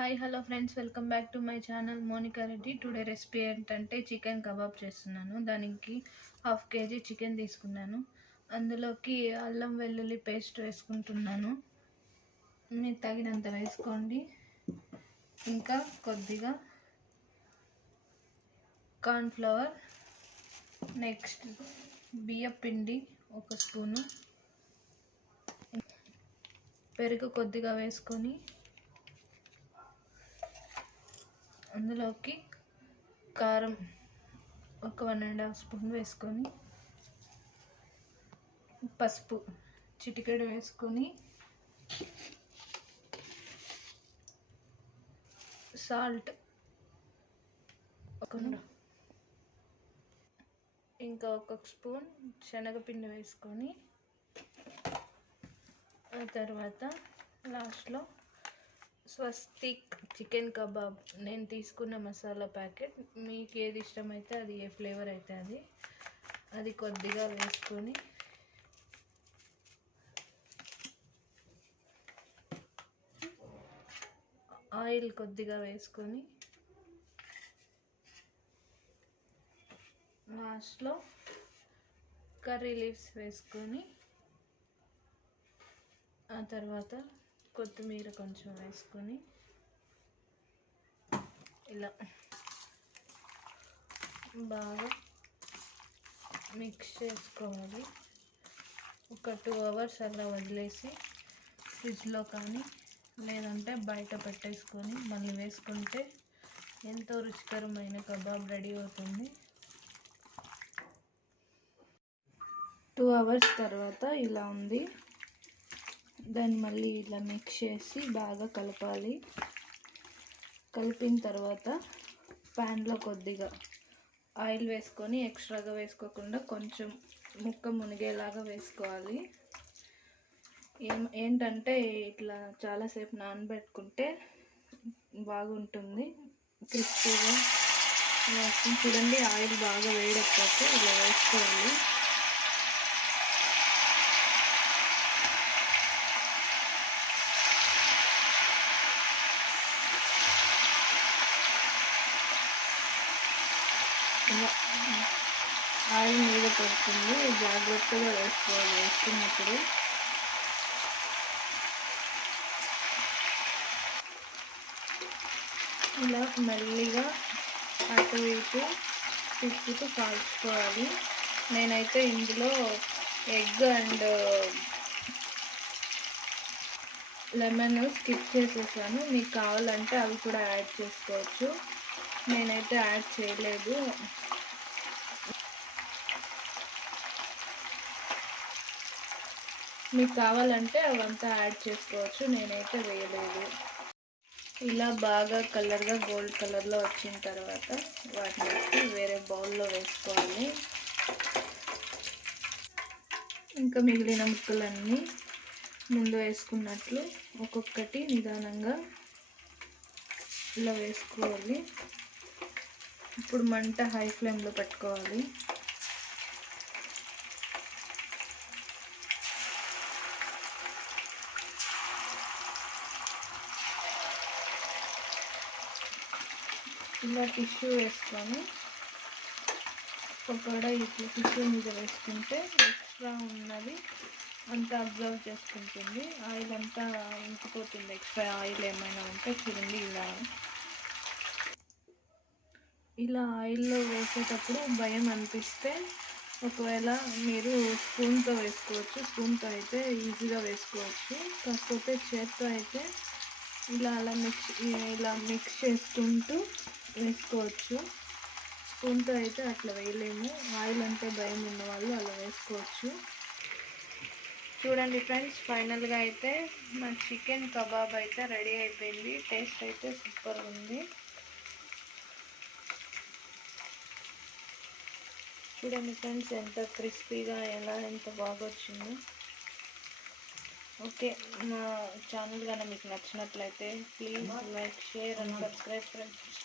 Hi hello friends, welcome back to my channel Monika Reddy. Today recipe ఏంటంటే chicken kebab చేస్తున్నాను. దానికి 1/2 kg chicken తీసుకున్నాను. అందులోకి అల్లం వెల్లుల్లి పేస్ట్ వేసుకుంటున్నాను. మీరు తగినంత వేసుకోండి. ఇంకా కొద్దిగా కార్న్ఫ్లవర్, నెక్స్ట్ బియ్యం పిండి 1 స్పూను, పెరుగు కొద్దిగా వేసుకొని అందులోకి కారం 1.5 స్పూన్ వేసుకొని, పసుపు చిటికెడు వేసుకొని, సాల్ట్ ఇంకా 1 స్పూన్ శనగపిండి వేసుకొని, ఆ తర్వాత లాస్ట్లో స్వస్తిక్ చికెన్ కబాబ్ నేను తీసుకున్న మసాలా ప్యాకెట్, మీకు ఏది ఇష్టమైతే అది, ఏ ఫ్లేవర్ అయితే అది కొద్దిగా వేసుకొని ఆయిల్ కొద్దిగా వేసుకొని లాస్ట్లో కర్రీ లీవ్స్ వేసుకొని, ఆ తర్వాత కొత్తిమీర కొంచెం వేసుకొని ఇలా బాగా మిక్స్ చేసుకోవాలి. ఒక 2 అవర్స్ అలా వదిలేసి ఫ్రిడ్జ్లో కానీ లేదంటే బయట పెట్టేసుకొని మళ్ళీ వేసుకుంటే ఎంతో రుచికరమైన కబాబ్ రెడీ అవుతుంది. 2 అవర్స్ తర్వాత ఇలా ఉంది. దాన్ని మళ్ళీ ఇలా మిక్స్ చేసి బాగా కలపాలి. కలిపిన తర్వాత ప్యాన్లో కొద్దిగా ఆయిల్ వేసుకొని, ఎక్స్ట్రాగా వేసుకోకుండా కొంచెం ముక్క మునిగేలాగా వేసుకోవాలి. ఏంటంటే ఇట్లా చాలాసేపు నానబెట్టుకుంటే బాగుంటుంది, క్రిస్పీగా. చూడండి, ఆయిల్ బాగా వేడెక్కాక ఇలా వేసుకోవాలి. ఆయిల్ మీద పడుతుంది, జాగ్రత్తగా వేసుకోవాలి. వేసుకున్నప్పుడు ఇలా మెల్లిగా అటు ఇటు తిప్పుతూ కాల్చుకోవాలి. నేనైతే ఇందులో ఎగ్ అండ్ లెమన్ స్కిప్ చేసేసాను. మీకు కావాలంటే అవి కూడా యాడ్ చేసుకోవచ్చు. నేనైతే యాడ్ చేయలేదు. మీకు కావాలంటే అవంతా యాడ్ చేసుకోవచ్చు, నేనైతే వేయలేదు. ఇలా బాగా కలర్గా గోల్డ్ కలర్లో వచ్చిన తర్వాత వాటిని వేరే బౌల్లో వేసుకోవాలి. ఇంకా మిగిలిన ముక్కలన్నీ ముందు వేసుకున్నట్లు ఒక్కొక్కటి నిదానంగా ఇలా వేసుకోవాలి. ఇప్పుడు మంట హై ఫ్లేమ్లో పెట్టుకోవాలి. ఇలా టిష్యూ వేసుకొని పకోడా ఇట్లా టిష్యూ మీద వేసుకుంటే ఎక్స్ట్రా ఉన్నది అంతా అబ్జర్వ్ చేసుకుంటుంది. ఆయిల్ అంతా ఇంకిపోతుంది. ఎక్స్ట్రా ఆయిల్ ఏమైనా ఉంటే చూడండి, ఇలా ఆయిల్లో వేసేటప్పుడు భయం అనిపిస్తే ఒకవేళ మీరు స్పూన్తో వేసుకోవచ్చు. స్పూన్తో అయితే ఈజీగా వేసుకోవచ్చు. కాకపోతే చేత్తో అయితే ఇలా మిక్స్ చేసుకుంటూ వేసుకోవచ్చు. స్పూన్తో అయితే అట్లా వేయలేము. ఆయిల్ అంటే భయం ఉన్న వాళ్ళు అలా వేసుకోవచ్చు. చూడండి ఫ్రెండ్స్, ఫైనల్గా అయితే మా చికెన్ కబాబ్ అయితే రెడీ అయిపోయింది. టేస్ట్ అయితే సూపర్ ఉంది. చూడండి ఫ్రెండ్స్, ఎంత క్రిస్పీగా ఎంత బాగా వచ్చిందో. ఓకే, మా ఛానల్ కానీ మీకు నచ్చినట్లయితే please like, share and subscribe friends.